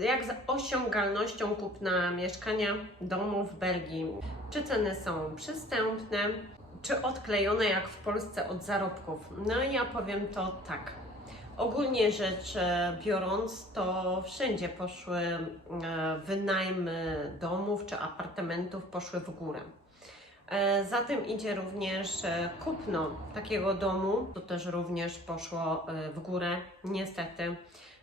jak z osiągalnością kupna mieszkania, domu w Belgii? Czy ceny są przystępne, czy odklejone jak w Polsce od zarobków? No ja powiem to tak. Ogólnie rzecz e, biorąc, to wszędzie poszły e, wynajmy domów czy apartamentów poszły w górę. E, Za tym idzie również kupno takiego domu, to też również poszło w górę, niestety.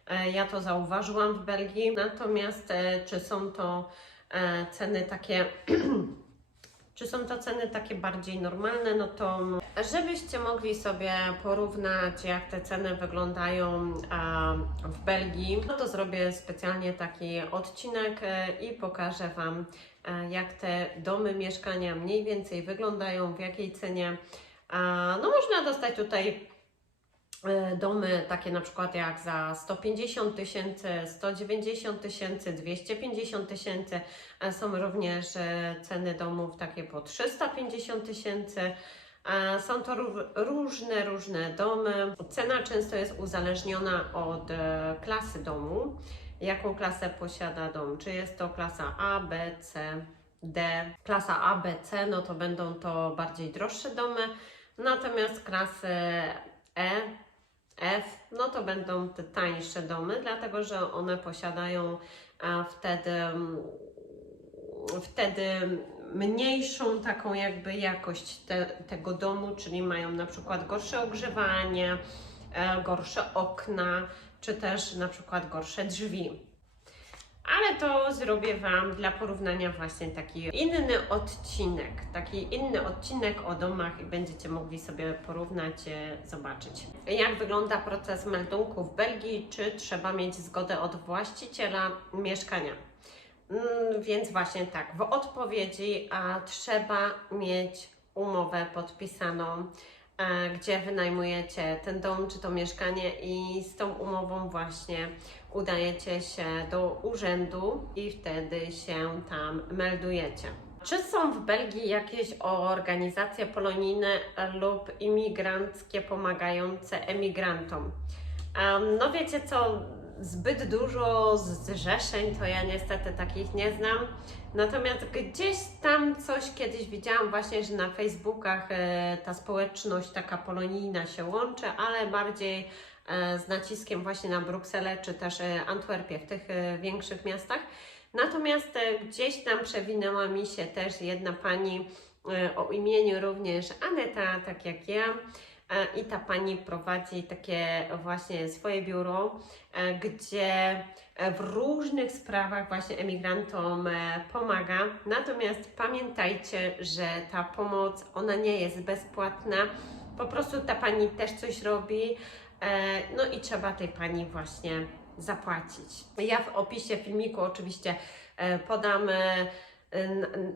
E, Ja to zauważyłam w Belgii, natomiast e, czy są to e, ceny takie, czy są to ceny takie bardziej normalne, no to żebyście mogli sobie porównać, jak te ceny wyglądają w Belgii, no to zrobię specjalnie taki odcinek i pokażę Wam, jak te domy, mieszkania mniej więcej wyglądają, w jakiej cenie. No można dostać tutaj domy takie na przykład jak za 150 tysięcy, 190 tysięcy, 250 tysięcy. E, Są również e, ceny domów takie po 350 tysięcy. E, Są to ró- różne, różne domy. Cena często jest uzależniona od e, klasy domu. Jaką klasę posiada dom? Czy jest to klasa A, B, C, D? Klasa A, B, C, no to będą to bardziej droższe domy. Natomiast klasy E, F, no to będą te tańsze domy, dlatego że one posiadają wtedy, mm, wtedy mniejszą taką jakby jakość te, tego domu, czyli mają na przykład gorsze ogrzewanie, e, gorsze okna, czy też na przykład gorsze drzwi. Ale to zrobię Wam dla porównania właśnie taki inny odcinek, taki inny odcinek o domach i będziecie mogli sobie porównać, e, zobaczyć. Jak wygląda proces meldunku w Belgii, czy trzeba mieć zgodę od właściciela mieszkania? Mm, Więc właśnie tak, w odpowiedzi a, trzeba mieć umowę podpisaną, e, gdzie wynajmujecie ten dom czy to mieszkanie i z tą umową właśnie udajecie się do urzędu i wtedy się tam meldujecie. Czy są w Belgii jakieś organizacje polonijne lub imigranckie pomagające emigrantom? Em, No wiecie co, zbyt dużo zrzeszeń to ja niestety takich nie znam. Natomiast gdzieś tam coś kiedyś widziałam właśnie, że na Facebookach e, ta społeczność taka polonijna się łączy, ale bardziej z naciskiem właśnie na Brukselę czy też e, Antwerpię w tych e, większych miastach. Natomiast e, gdzieś tam przewinęła mi się też jedna pani e, o imieniu również Aneta, tak jak ja. E, I ta pani prowadzi takie właśnie swoje biuro, e, gdzie e, w różnych sprawach właśnie emigrantom e, pomaga. Natomiast pamiętajcie, że ta pomoc, ona nie jest bezpłatna. Po prostu ta pani też coś robi, e, no i trzeba tej pani właśnie zapłacić. Ja w opisie filmiku oczywiście e, podam e,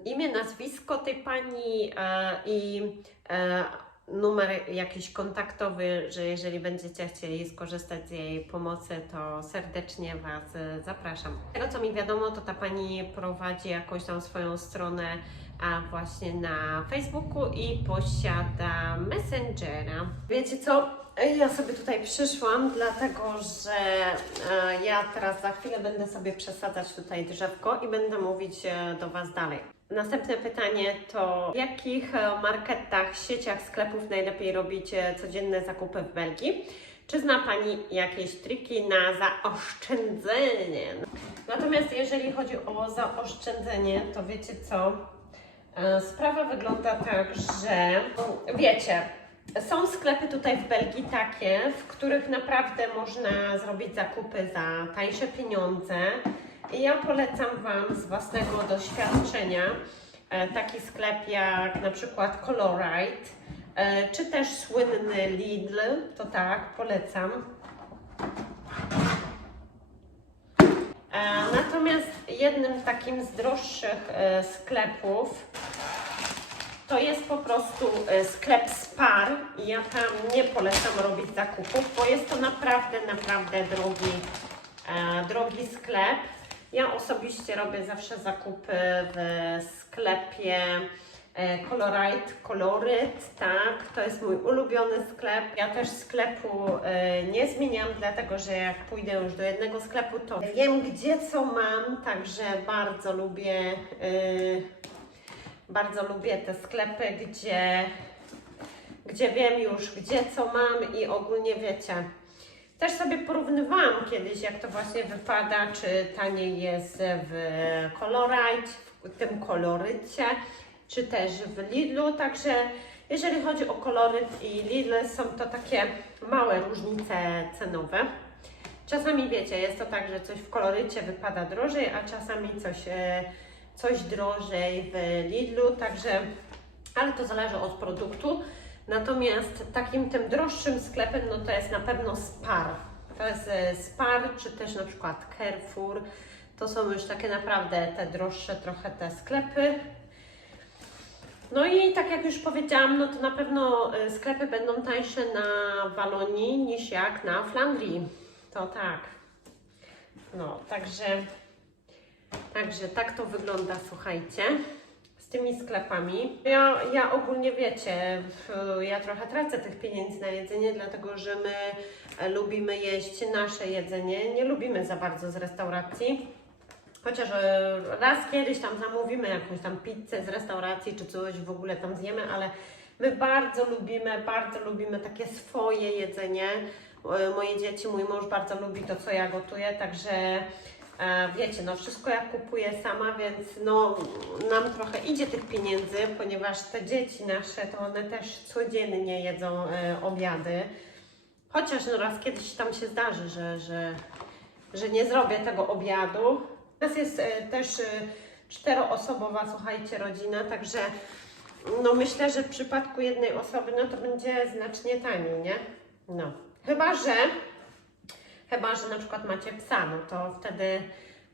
imię, nazwisko tej pani e, i e, numer jakiś kontaktowy, że jeżeli będziecie chcieli skorzystać z jej pomocy, to serdecznie Was e, zapraszam. Z tego co mi wiadomo, to ta pani prowadzi jakąś tam swoją stronę a właśnie na Facebooku i posiada Messengera. Wiecie co? Ja sobie tutaj przyszłam, dlatego że e, ja teraz za chwilę będę sobie przesadzać tutaj drzewko i będę mówić e, do Was dalej. Następne pytanie to w jakich e, marketach, sieciach sklepów najlepiej robicie codzienne zakupy w Belgii? Czy zna Pani jakieś triki na zaoszczędzenie? Natomiast jeżeli chodzi o zaoszczędzenie, to wiecie co? Sprawa wygląda tak, że wiecie, są sklepy tutaj w Belgii takie, w których naprawdę można zrobić zakupy za tańsze pieniądze. I ja polecam Wam z własnego doświadczenia e, taki sklep jak na przykład Colorite, e, czy też słynny Lidl, to tak, polecam. E, Natomiast jednym takim z droższych sklepów to jest po prostu e, sklep Spar ja tam nie polecam robić zakupów, bo jest to naprawdę, naprawdę drogi, e, drogi sklep. Ja osobiście robię zawsze zakupy w sklepie E, Colorite, Coloryt, tak, to jest mój ulubiony sklep. Ja też sklepu nie zmieniam, dlatego że jak pójdę już do jednego sklepu, to wiem gdzie co mam, także bardzo lubię, bardzo lubię te sklepy, gdzie, gdzie wiem już gdzie co mam i ogólnie wiecie. Też sobie porównywałam kiedyś, jak to właśnie wypada, czy taniej jest w Colorite, w tym kolorycie, czy też w Lidlu. Także jeżeli chodzi o koloryt i Lidl, są to takie małe różnice cenowe. Czasami wiecie, jest to tak, że coś w kolorycie wypada drożej, a czasami coś, e, coś drożej w Lidlu, także, ale to zależy od produktu. Natomiast takim tym droższym sklepem, no to jest na pewno Spar. To jest e, Spar, czy też na przykład Carrefour. To są już takie naprawdę te droższe trochę te sklepy. No i tak jak już powiedziałam, no to na pewno e, sklepy będą tańsze na Walonii niż jak na Flandrii. To tak. No, także, także tak to wygląda, słuchajcie, z tymi sklepami. Ja, ja ogólnie wiecie, ja trochę tracę tych pieniędzy na jedzenie, dlatego że my lubimy jeść nasze jedzenie, nie lubimy za bardzo z restauracji. Chociaż e, raz kiedyś tam zamówimy jakąś tam pizzę z restauracji, czy coś w ogóle tam zjemy, ale my bardzo lubimy, bardzo lubimy takie swoje jedzenie. E, Moje dzieci, mój mąż bardzo lubi to, co ja gotuję, także wiecie, no wszystko ja kupuję sama, więc no nam trochę idzie tych pieniędzy, ponieważ te dzieci nasze, to one też codziennie jedzą e, obiady. Chociaż no raz kiedyś tam się zdarzy, że, że, że nie zrobię tego obiadu. U nas jest e, też e, czteroosobowa, słuchajcie, rodzina, także no myślę, że w przypadku jednej osoby, no to będzie znacznie taniej, nie? No. Chyba, że chyba, że na przykład macie psa, no to wtedy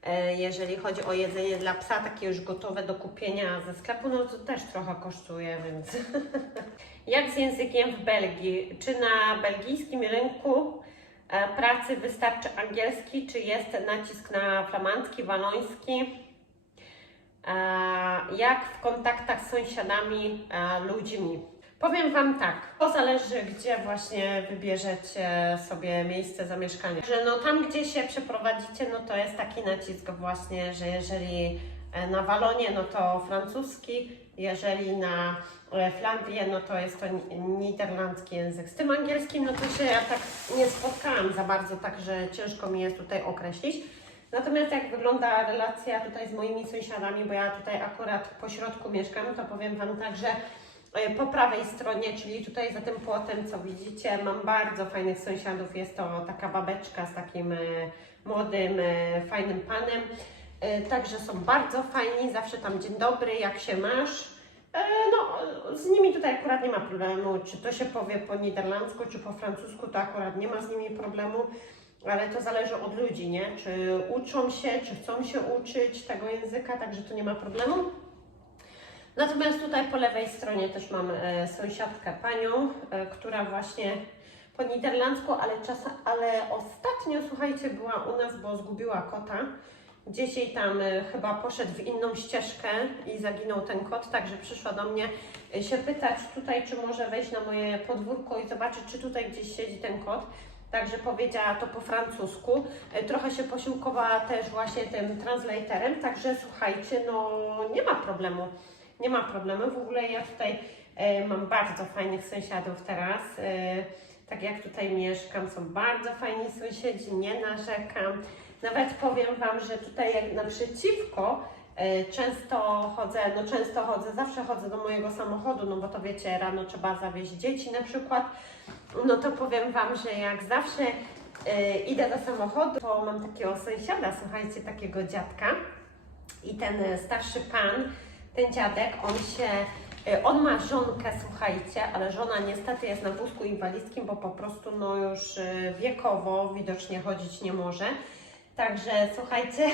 e, jeżeli chodzi o jedzenie dla psa, takie już gotowe do kupienia ze sklepu, no to też trochę kosztuje, więc jak z językiem w Belgii? Czy na belgijskim rynku e, pracy wystarczy angielski, czy jest nacisk na flamandzki, waloński? E, Jak w kontaktach z sąsiadami, ludźmi? Powiem Wam tak, to zależy, gdzie właśnie wybierzecie sobie miejsce zamieszkania. Że no tam, gdzie się przeprowadzicie, no to jest taki nacisk właśnie, że jeżeli e, na Walonie, no to francuski, jeżeli na e, Flandrię, no to jest to ni- niderlandzki język. Z tym angielskim, no to się ja tak nie spotkałam za bardzo, także ciężko mi jest tutaj określić. Natomiast jak wygląda relacja tutaj z moimi sąsiadami, bo ja tutaj akurat po środku mieszkam, to powiem Wam tak, że po prawej stronie, czyli tutaj za tym płotem, co widzicie, mam bardzo fajnych sąsiadów. Jest to taka babeczka z takim e, młodym, e, fajnym panem. E, Także są bardzo fajni, zawsze tam dzień dobry, jak się masz. E, No, z nimi tutaj akurat nie ma problemu, czy to się powie po niderlandzku, czy po francusku, to akurat nie ma z nimi problemu, ale to zależy od ludzi, nie? Czy uczą się, czy chcą się uczyć tego języka, także tu nie ma problemu. Natomiast tutaj po lewej stronie też mam e, sąsiadkę panią, e, która właśnie po niderlandzku, ale, czas, ale ostatnio, słuchajcie, była u nas, bo zgubiła kota. Gdzieś jej tam e, chyba poszedł w inną ścieżkę i zaginął ten kot, także przyszła do mnie e, się pytać tutaj, czy może wejść na moje podwórko i zobaczyć, czy tutaj gdzieś siedzi ten kot. Także powiedziała to po francusku. E, Trochę się posiłkowała też właśnie tym translatorem, także słuchajcie, no nie ma problemu. Nie ma problemu. W ogóle ja tutaj e, mam bardzo fajnych sąsiadów teraz. E, tak jak tutaj mieszkam, są bardzo fajni sąsiedzi, nie narzekam. Nawet powiem Wam, że tutaj jak naprzeciwko e, często chodzę, no często chodzę, zawsze chodzę do mojego samochodu, no bo to wiecie, rano trzeba zawieźć dzieci na przykład. No to powiem Wam, że jak zawsze idę do samochodu, to mam takiego sąsiada, słuchajcie, takiego dziadka. I ten starszy pan, ten dziadek, on się, e, on ma żonkę, słuchajcie, ale żona niestety jest na wózku inwalidzkim, bo po prostu no już e, wiekowo widocznie chodzić nie może. Także słuchajcie,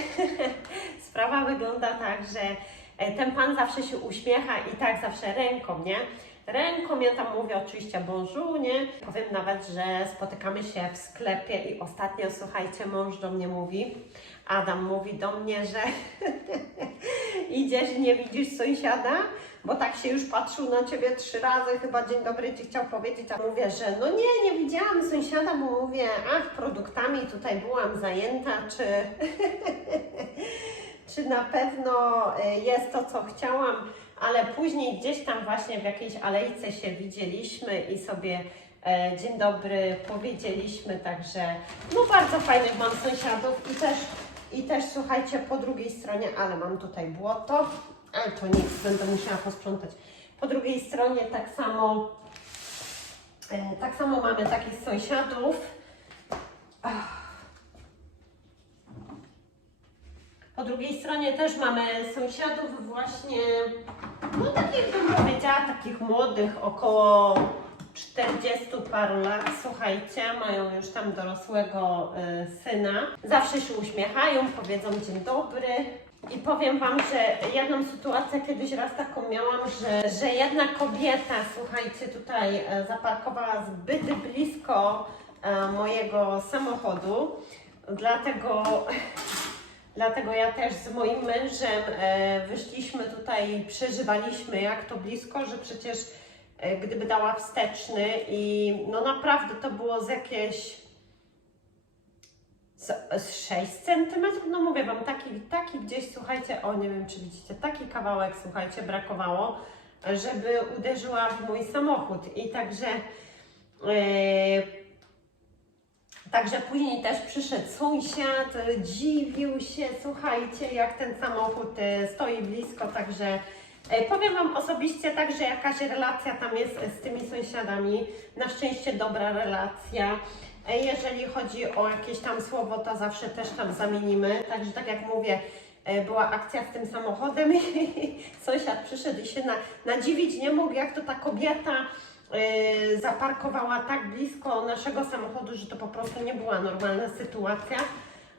sprawa wygląda tak, że e, ten pan zawsze się uśmiecha i tak zawsze ręką, nie? Ręką ja tam mówię oczywiście bonjour, nie? Powiem nawet, że spotykamy się w sklepie i ostatnio, słuchajcie, mąż do mnie mówi, Adam mówi do mnie, że idziesz i nie widzisz sąsiada, bo tak się już patrzył na ciebie trzy razy, chyba dzień dobry ci chciał powiedzieć, a mówię, że no nie, nie widziałam sąsiada, bo mówię, ach, produktami tutaj byłam zajęta, czy, czy na pewno y, jest to, co chciałam, ale później gdzieś tam właśnie w jakiejś alejce się widzieliśmy i sobie e, dzień dobry powiedzieliśmy, także no bardzo fajnych mam sąsiadów i też, i też słuchajcie, po drugiej stronie, ale mam tutaj błoto, ale to nic, będę musiała posprzątać. Po drugiej stronie tak samo, e, tak samo mamy takich sąsiadów. Po drugiej stronie też mamy sąsiadów właśnie, no takich bym powiedziała, takich młodych, około 40 paru lat, słuchajcie, mają już tam dorosłego y, syna. Zawsze się uśmiechają, powiedzą dzień dobry. I powiem Wam, że jedną sytuację kiedyś raz taką miałam, że, że jedna kobieta, słuchajcie, tutaj e, zaparkowała zbyt blisko e, mojego samochodu, dlatego Dlatego ja też z moim mężem wyszliśmy tutaj przeżywaliśmy jak to blisko, że przecież gdyby dała wsteczny i no naprawdę to było z jakieś z, z 6 centymetrów, no mówię Wam, taki, taki gdzieś, słuchajcie, o nie wiem czy widzicie, taki kawałek, słuchajcie, brakowało, żeby uderzyła w mój samochód. I także e, Także później też przyszedł sąsiad, e, dziwił się, słuchajcie, jak ten samochód e, stoi blisko, także e, powiem Wam osobiście tak, że jakaś relacja tam jest z tymi sąsiadami, na szczęście dobra relacja. E, Jeżeli chodzi o jakieś tam słowo, to zawsze też tam zamienimy, także tak jak mówię, e, była akcja z tym samochodem i sąsiad przyszedł i się na, nadziwić nie mógł, jak to ta kobieta zaparkowała tak blisko naszego samochodu, że to po prostu nie była normalna sytuacja.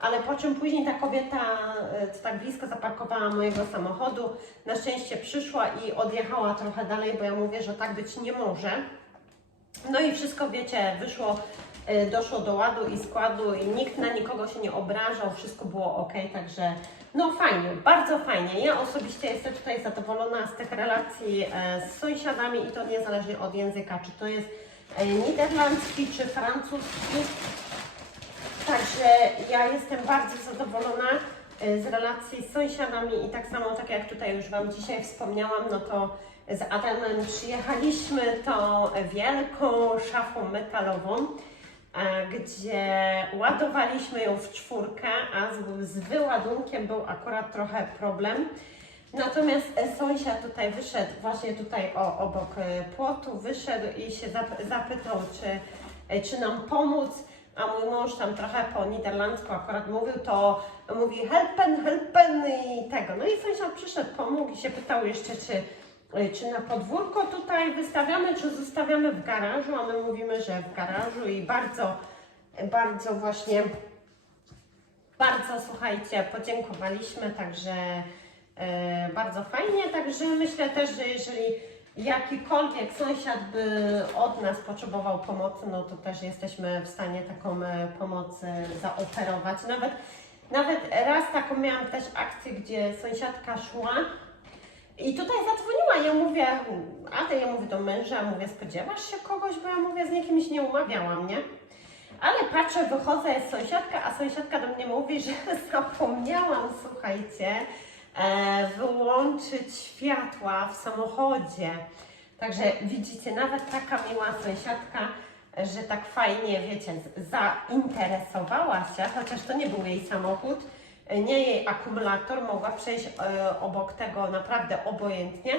Ale po czym później ta kobieta, yy, co tak blisko zaparkowała mojego samochodu, na szczęście przyszła i odjechała trochę dalej, bo ja mówię, że tak być nie może. No i wszystko, wiecie, wyszło, yy, doszło do ładu i składu i nikt na nikogo się nie obrażał, wszystko było ok, także no fajnie, bardzo fajnie. Ja osobiście jestem tutaj zadowolona z tych relacji e, z sąsiadami i to niezależnie od języka, czy to jest e, niderlandzki, czy francuski. Także ja jestem bardzo zadowolona e, z relacji z sąsiadami i tak samo, tak jak tutaj już Wam dzisiaj wspomniałam, no to z Adamem przyjechaliśmy tą wielką szafą metalową, e, gdzie ładowaliśmy ją w czwórkę, a z, z wyładunkiem był akurat trochę problem. Natomiast sąsiad tutaj wyszedł, właśnie tutaj o, obok e, płotu, wyszedł i się zap- zapytał, czy, czy nam pomóc. A mój mąż tam trochę po niderlandzku akurat mówił, to mówi helpen, helpen i tego. No i sąsiad przyszedł, pomógł i się pytał jeszcze, czy, e, czy na podwórko tutaj wystawiamy, czy zostawiamy w garażu, a my mówimy, że w garażu i bardzo, bardzo właśnie, bardzo słuchajcie, podziękowaliśmy, także e, bardzo fajnie, także myślę też, że jeżeli jakikolwiek sąsiad by od nas potrzebował pomocy, no to też jesteśmy w stanie taką e, pomoc zaoferować. Nawet, nawet raz taką miałam też akcję, gdzie sąsiadka szła i tutaj zadzwoniła, ja mówię, ale ja mówię do męża, mówię, spodziewasz się kogoś, bo ja mówię, z nikim się nie umawiałam, nie? Ale patrzę, wychodzę, jest sąsiadka, a sąsiadka do mnie mówi, że zapomniałam, słuchajcie, wyłączyć światła w samochodzie. Także widzicie, nawet taka miła sąsiadka, że tak fajnie, wiecie, zainteresowała się, chociaż to nie był jej samochód, nie jej akumulator, mogła przejść e, obok tego naprawdę obojętnie,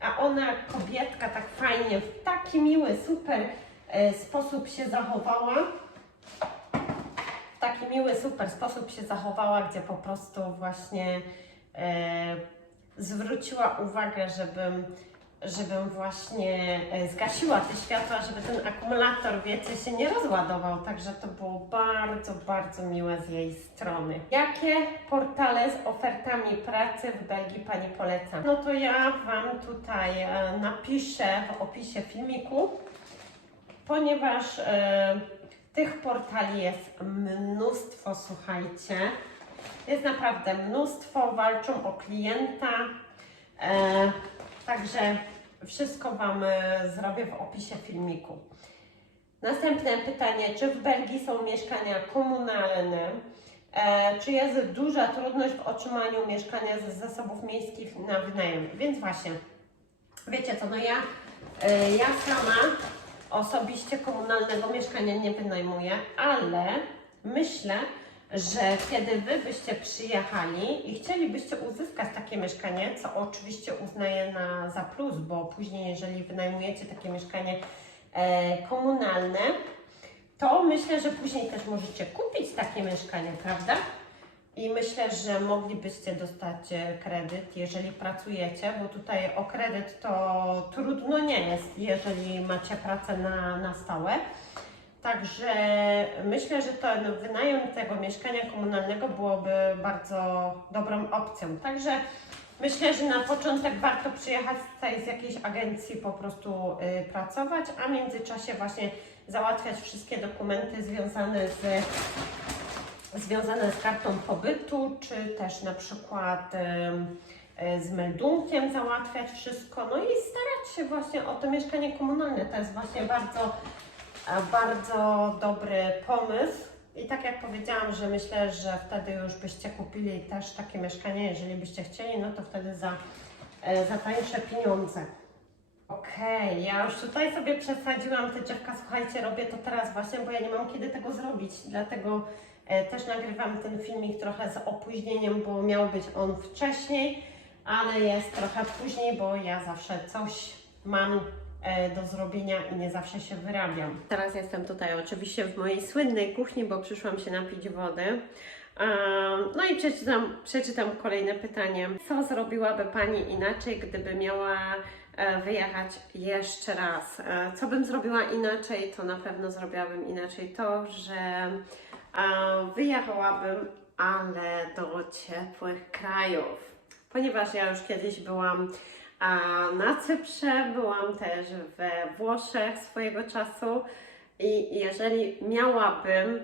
a ona, kobietka, tak fajnie, w taki miły, super e, sposób się zachowała. W taki miły, super sposób się zachowała, gdzie po prostu właśnie e, zwróciła uwagę, żebym, żebym właśnie e, zgasiła te światła, żeby ten akumulator, wiecie, się nie rozładował. Także to było bardzo, bardzo miłe z jej strony. Jakie portale z ofertami pracy w Belgii Pani poleca? No to ja Wam tutaj e, napiszę w opisie filmiku, ponieważ e, tych portali jest mnóstwo, słuchajcie. Jest naprawdę mnóstwo, walczą o klienta. E, także wszystko Wam e, zrobię w opisie filmiku. Następne pytanie, czy w Belgii są mieszkania komunalne? E, czy jest duża trudność w otrzymaniu mieszkania z zasobów miejskich na wynajem? Więc właśnie, wiecie co, no ja, e, ja sama osobiście komunalnego mieszkania nie wynajmuję, ale myślę, że kiedy Wy byście przyjechali i chcielibyście uzyskać takie mieszkanie, co oczywiście uznaję na, za plus, bo później jeżeli wynajmujecie takie mieszkanie e, komunalne, to myślę, że później też możecie kupić takie mieszkanie, prawda? I myślę, że moglibyście dostać e, kredyt, jeżeli pracujecie, bo tutaj o kredyt to trudno nie jest, jeżeli macie pracę na, na stałe. Także myślę, że ten wynajem tego mieszkania komunalnego byłoby bardzo dobrą opcją. Także myślę, że na początek warto przyjechać tutaj z jakiejś agencji po prostu y, pracować, a w międzyczasie właśnie załatwiać wszystkie dokumenty związane z związane z kartą pobytu, czy też na przykład e, z meldunkiem załatwiać wszystko, no i starać się właśnie o to mieszkanie komunalne. To jest właśnie bardzo, bardzo dobry pomysł. I tak jak powiedziałam, że myślę, że wtedy już byście kupili też takie mieszkanie, jeżeli byście chcieli, no to wtedy za, e, za tańsze pieniądze. Okej, ja już tutaj sobie przesadziłam te drzewka, słuchajcie, robię to teraz właśnie, bo ja nie mam kiedy tego zrobić, dlatego e, też nagrywam ten filmik trochę z opóźnieniem, bo miał być on wcześniej, ale jest trochę później, bo ja zawsze coś mam e, do zrobienia i nie zawsze się wyrabiam. Teraz jestem tutaj oczywiście w mojej słynnej kuchni, bo przyszłam się napić wody. No i przeczytam, przeczytam kolejne pytanie. Co zrobiłaby Pani inaczej, gdyby miała e, wyjechać jeszcze raz? E, Co bym zrobiła inaczej? To na pewno zrobiłabym inaczej to, że e, wyjechałabym, ale do ciepłych krajów. Ponieważ ja już kiedyś byłam a, na Cyprze, byłam też we Włoszech swojego czasu i jeżeli miałabym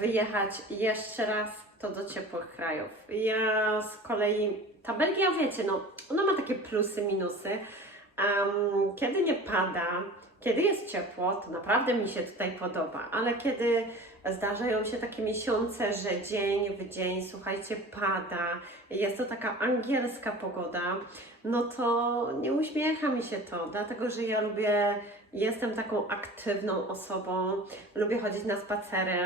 wyjechać jeszcze raz, to do ciepłych krajów. Ja z kolei, ta Belgia, wiecie, no, ona ma takie plusy, minusy. Em, kiedy nie pada, kiedy jest ciepło, to naprawdę mi się tutaj podoba, ale kiedy zdarzają się takie miesiące, że dzień w dzień, słuchajcie, pada, jest to taka angielska pogoda, no to nie uśmiecha mi się to, dlatego że ja lubię, jestem taką aktywną osobą, lubię chodzić na spacery.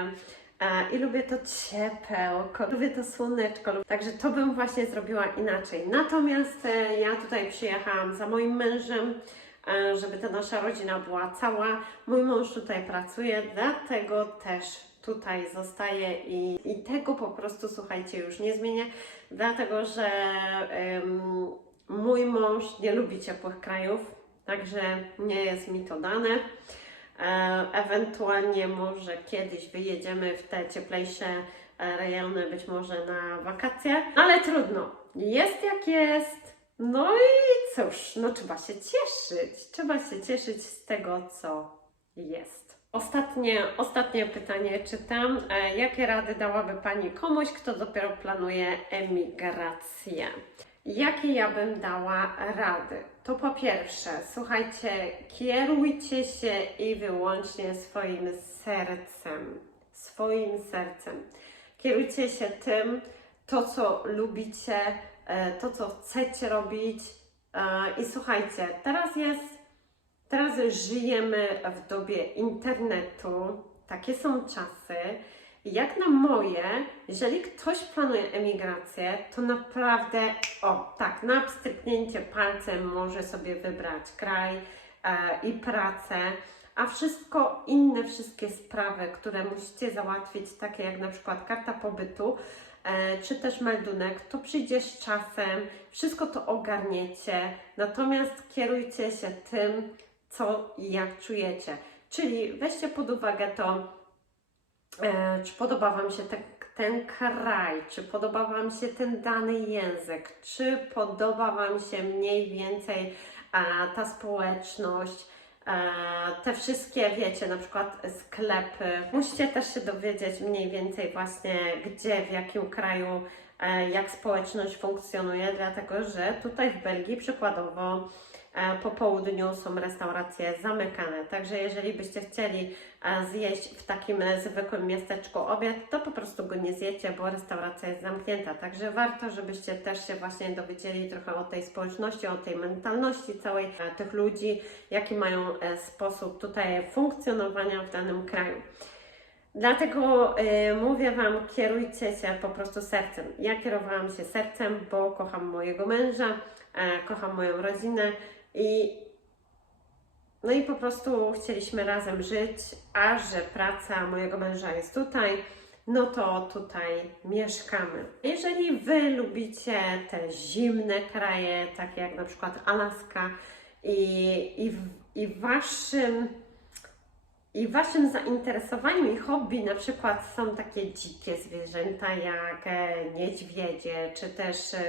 E, I lubię to ciepełko, lubię to słoneczko, także to bym właśnie zrobiła inaczej. Natomiast e, ja tutaj przyjechałam za moim mężem, e, żeby ta nasza rodzina była cała. Mój mąż tutaj pracuje, dlatego też tutaj zostaje i, i tego po prostu, słuchajcie, już nie zmienię, dlatego że em, mój mąż nie lubi ciepłych krajów, także nie jest mi to dane. E, Ewentualnie może kiedyś wyjedziemy w te cieplejsze e, rejony, być może na wakacje, ale trudno. Jest jak jest. No i cóż, no trzeba się cieszyć. Trzeba się cieszyć z tego, co jest. Ostatnie, ostatnie pytanie czytam. E, Jakie rady dałaby Pani komuś, kto dopiero planuje emigrację? Jakie ja bym dała rady? To po pierwsze, słuchajcie, kierujcie się i wyłącznie swoim sercem. Swoim sercem. Kierujcie się tym, to co lubicie, e, to co chcecie robić. E, I słuchajcie, teraz jest, teraz żyjemy w dobie internetu, takie są czasy. Jak na moje, jeżeli ktoś planuje emigrację, to naprawdę, o tak, na pstryknięcie palcem może sobie wybrać kraj e, i pracę, a wszystko inne, wszystkie sprawy, które musicie załatwić, takie jak na przykład karta pobytu, e, czy też meldunek, to przyjdzie z czasem, wszystko to ogarniecie, natomiast kierujcie się tym, co i jak czujecie. Czyli weźcie pod uwagę to, czy podoba Wam się te, ten kraj, czy podoba Wam się ten dany język, czy podoba Wam się mniej więcej e, ta społeczność, e, te wszystkie, wiecie, na przykład sklepy. Musicie też się dowiedzieć mniej więcej właśnie, gdzie, w jakim kraju e, jak społeczność funkcjonuje, dlatego że tutaj w Belgii przykładowo e, po południu są restauracje zamykane. Także jeżeli byście chcieli e, zjeść w takim e, zwykłym miasteczku obiad, to po prostu go nie zjecie, bo restauracja jest zamknięta. Także warto, żebyście też się właśnie dowiedzieli trochę o tej społeczności, o tej mentalności całej e, tych ludzi, jaki mają e, sposób tutaj funkcjonowania w danym kraju. Dlatego y, mówię Wam, kierujcie się po prostu sercem. Ja kierowałam się sercem, bo kocham mojego męża, e, kocham moją rodzinę i no i po prostu chcieliśmy razem żyć, a że praca mojego męża jest tutaj, no to tutaj mieszkamy. Jeżeli Wy lubicie te zimne kraje, takie jak na przykład Alaska i, i, w, i Waszym i Waszym zainteresowaniem i hobby na przykład są takie dzikie zwierzęta jak e, niedźwiedzie, czy też e,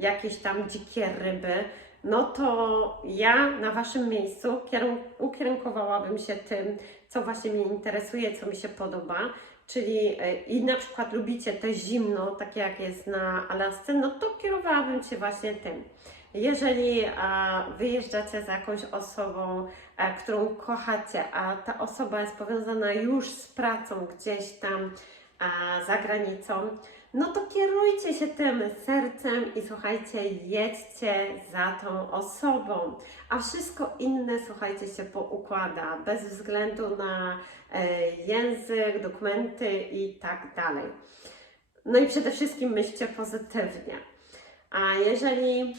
jakieś tam dzikie ryby, no to ja na Waszym miejscu kierun- ukierunkowałabym się tym, co właśnie mnie interesuje, co mi się podoba. Czyli e, i na przykład lubicie te zimno, takie jak jest na Alasce, no to kierowałabym się właśnie tym. Jeżeli a, wyjeżdżacie z jakąś osobą, e, którą kochacie, a ta osoba jest powiązana już z pracą gdzieś tam a, za granicą, no to kierujcie się tym sercem i słuchajcie, jedźcie za tą osobą, a wszystko inne, słuchajcie, się poukłada, bez względu na e, język, dokumenty i tak dalej. No i przede wszystkim myślcie pozytywnie. A jeżeli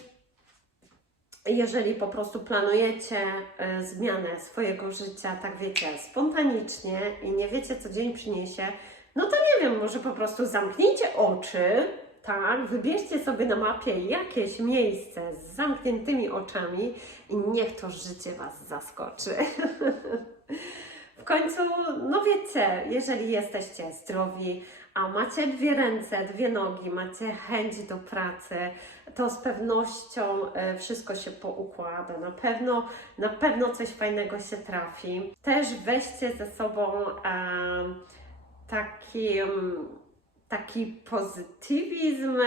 jeżeli po prostu planujecie e, zmianę swojego życia, tak wiecie, spontanicznie i nie wiecie, co dzień przyniesie, no to nie wiem, może po prostu zamknijcie oczy, tak, wybierzcie sobie na mapie jakieś miejsce z zamkniętymi oczami i niech to życie Was zaskoczy. w końcu, no wiecie, jeżeli jesteście zdrowi, a macie dwie ręce, dwie nogi, macie chęć do pracy, to z pewnością e, wszystko się poukłada. Na pewno, na pewno coś fajnego się trafi. Też weźcie ze sobą e, taki, mm, taki pozytywizm,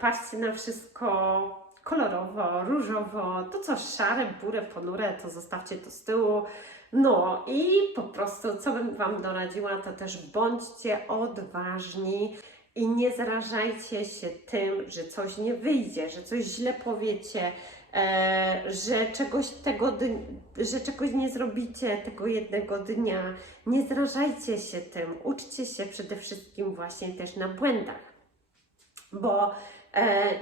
patrzcie na wszystko kolorowo, różowo, to co szare, burę, ponure, to zostawcie to z tyłu. No i po prostu, co bym Wam doradziła, to też bądźcie odważni i nie zarażajcie się tym, że coś nie wyjdzie, że coś źle powiecie, e, że czegoś tego, że czegoś nie zrobicie tego jednego dnia. Nie zrażajcie się tym. Uczcie się przede wszystkim właśnie też na błędach, bo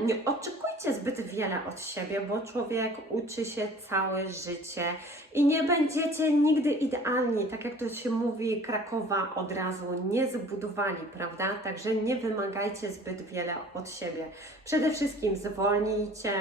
nie oczekujcie zbyt wiele od siebie, bo człowiek uczy się całe życie i nie będziecie nigdy idealni, tak jak to się mówi, Krakowa od razu nie zbudowali, prawda? Także nie wymagajcie zbyt wiele od siebie. Przede wszystkim zwolnijcie,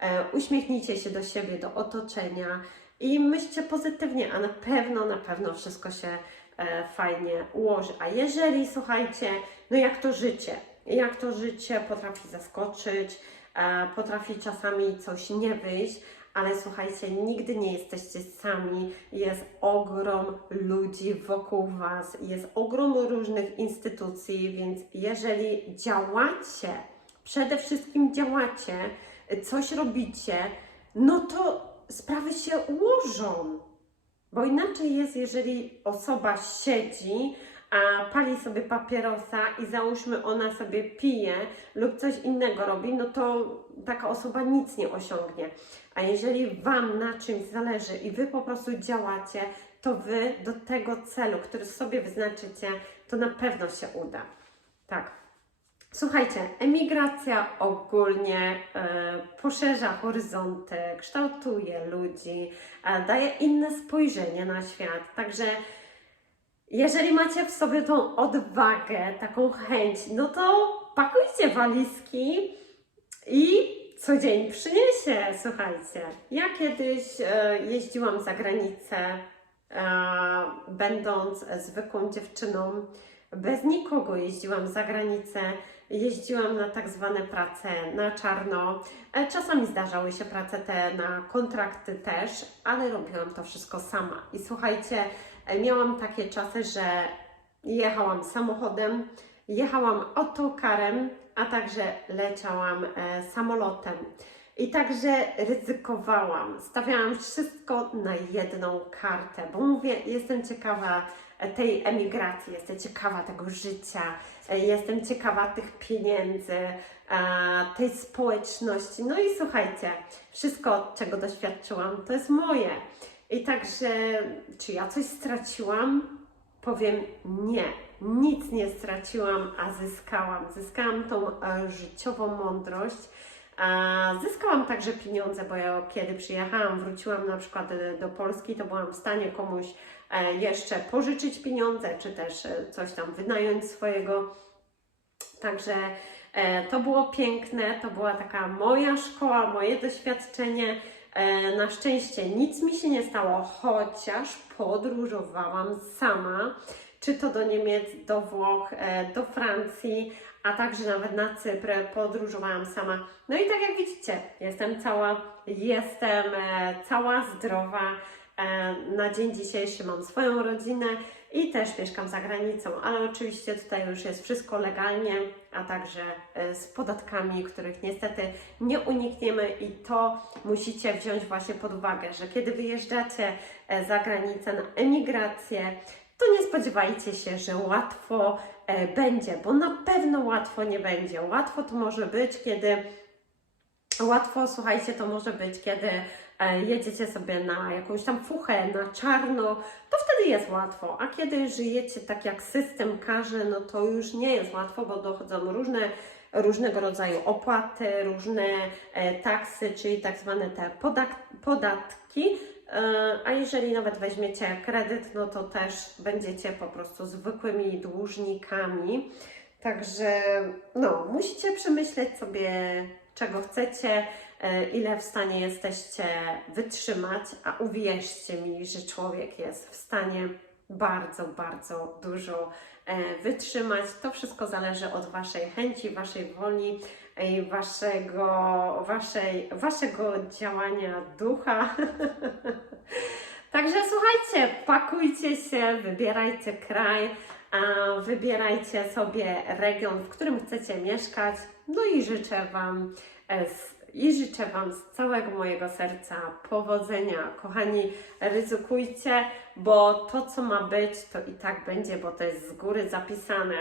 e, uśmiechnijcie się do siebie, do otoczenia i myślcie pozytywnie, a na pewno, na pewno wszystko się e, fajnie ułoży. A jeżeli, słuchajcie, no jak to życie, jak to życie potrafi zaskoczyć, e, potrafi czasami coś nie wyjść, ale słuchajcie, nigdy nie jesteście sami. Jest ogrom ludzi wokół Was, jest ogrom różnych instytucji, więc jeżeli działacie, przede wszystkim działacie, coś robicie, no to sprawy się ułożą. Bo inaczej jest, jeżeli osoba siedzi, pali sobie papierosa i załóżmy ona sobie pije lub coś innego robi, no to taka osoba nic nie osiągnie. A jeżeli Wam na czymś zależy i Wy po prostu działacie, to Wy do tego celu, który sobie wyznaczycie, to na pewno się uda. Tak. Słuchajcie, emigracja ogólnie e, poszerza horyzonty, kształtuje ludzi, e, daje inne spojrzenie na świat. Także jeżeli macie w sobie tą odwagę, taką chęć, no to pakujcie walizki i co dzień przyniesie, słuchajcie. Ja kiedyś e, jeździłam za granicę, e, będąc zwykłą dziewczyną, bez nikogo jeździłam za granicę, jeździłam na tak zwane prace na czarno. E, Czasami zdarzały się prace te na kontrakty też, ale robiłam to wszystko sama. I słuchajcie, miałam takie czasy, że jechałam samochodem, jechałam autokarem, a także leciałam e, samolotem. I także ryzykowałam, stawiałam wszystko na jedną kartę, bo mówię, jestem ciekawa e, tej emigracji, jestem ciekawa tego życia, e, jestem ciekawa tych pieniędzy, e, tej społeczności. No i słuchajcie, wszystko, czego doświadczyłam, to jest moje. I także, czy ja coś straciłam? Powiem nie, nic nie straciłam, a zyskałam. Zyskałam tą e, życiową mądrość. Zyskałam także pieniądze, bo ja kiedy przyjechałam, wróciłam na przykład e, do Polski, to byłam w stanie komuś e, jeszcze pożyczyć pieniądze, czy też coś tam wynająć swojego. Także to było piękne, to była taka moja szkoła, moje doświadczenie. E, na szczęście nic mi się nie stało, chociaż podróżowałam sama, czy to do Niemiec, do Włoch, e, do Francji, a także nawet na Cypr podróżowałam sama. No i tak jak widzicie, jestem cała, jestem e, cała zdrowa. Na dzień dzisiejszy mam swoją rodzinę i też mieszkam za granicą, ale oczywiście tutaj już jest wszystko legalnie, a także e, z podatkami, których niestety nie unikniemy i to musicie wziąć właśnie pod uwagę, że kiedy wyjeżdżacie e, za granicę na emigrację, to nie spodziewajcie się, że łatwo e, będzie, bo na pewno łatwo nie będzie. Łatwo to może być, kiedy Łatwo, słuchajcie, to może być, kiedy jedziecie sobie na jakąś tam fuchę, na czarno, to wtedy jest łatwo. A kiedy żyjecie tak jak system każe, no to już nie jest łatwo, bo dochodzą różne, różnego rodzaju opłaty, różne e, taksy, czyli tak zwane te podatki. E, a jeżeli nawet weźmiecie kredyt, no to też będziecie po prostu zwykłymi dłużnikami. Także no, musicie przemyśleć sobie, czego chcecie, e, ile w stanie jesteście wytrzymać, a uwierzcie mi, że człowiek jest w stanie bardzo, bardzo dużo e, wytrzymać. To wszystko zależy od Waszej chęci, Waszej woli Waszego, waszej, Waszego działania ducha. Także słuchajcie, pakujcie się, wybierajcie kraj, wybierajcie sobie region, w którym chcecie mieszkać. No i życzę Wam e, i życzę Wam z całego mojego serca powodzenia. Kochani, ryzykujcie, bo to, co ma być, to i tak będzie, bo to jest z góry zapisane.